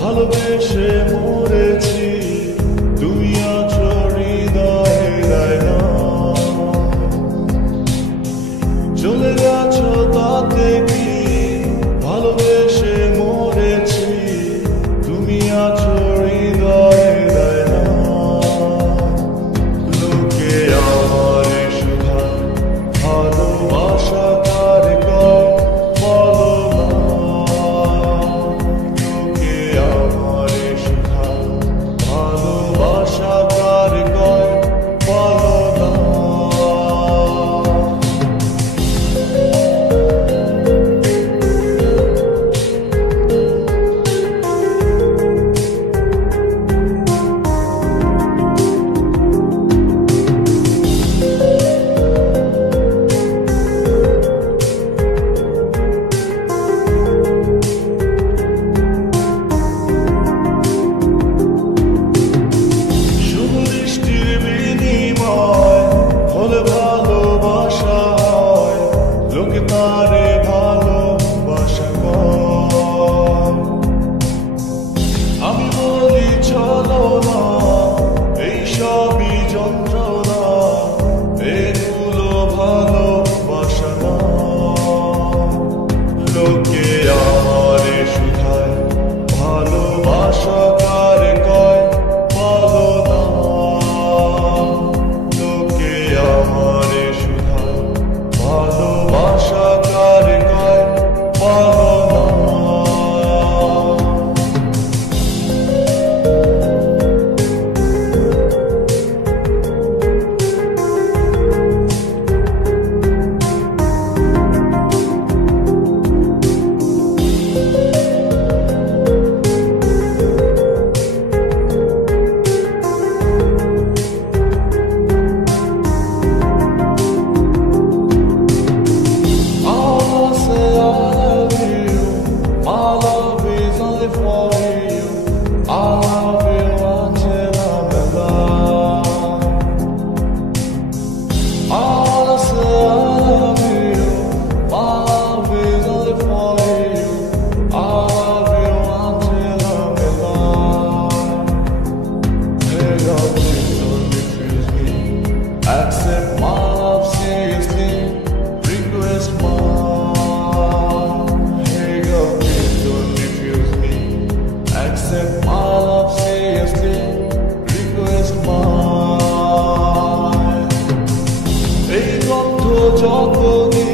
ভালোবেসে মরেছি, তুমি আছো হৃদয়ে রায়না। চলে গেছো তাতে কি, ভালোবেসে মরেছি, তুমি আছো হৃদয়ে রায়না। লোকে আমারে শুধায় ভালোবাসা কার কয়, বলো না। লোকে আমারে শুধায় ভালোবাসা কার কয়, বলো না। তারে ভালোবাসা কয়, আমি বলি চলো না, এই সবই যন্ত্রণা, এগুলো ভালোবাসা না। লোকে আমারে শুধায় ভালোবাসা কার কয়, বলো না। লোকে আমারে শুধায় ভালোবাসা কার কয়, বলো না। Accept my love seriously, request mine. Hey girl, please don't refuse me. Accept my love seriously, request mine. এই গন্ধ যতদিন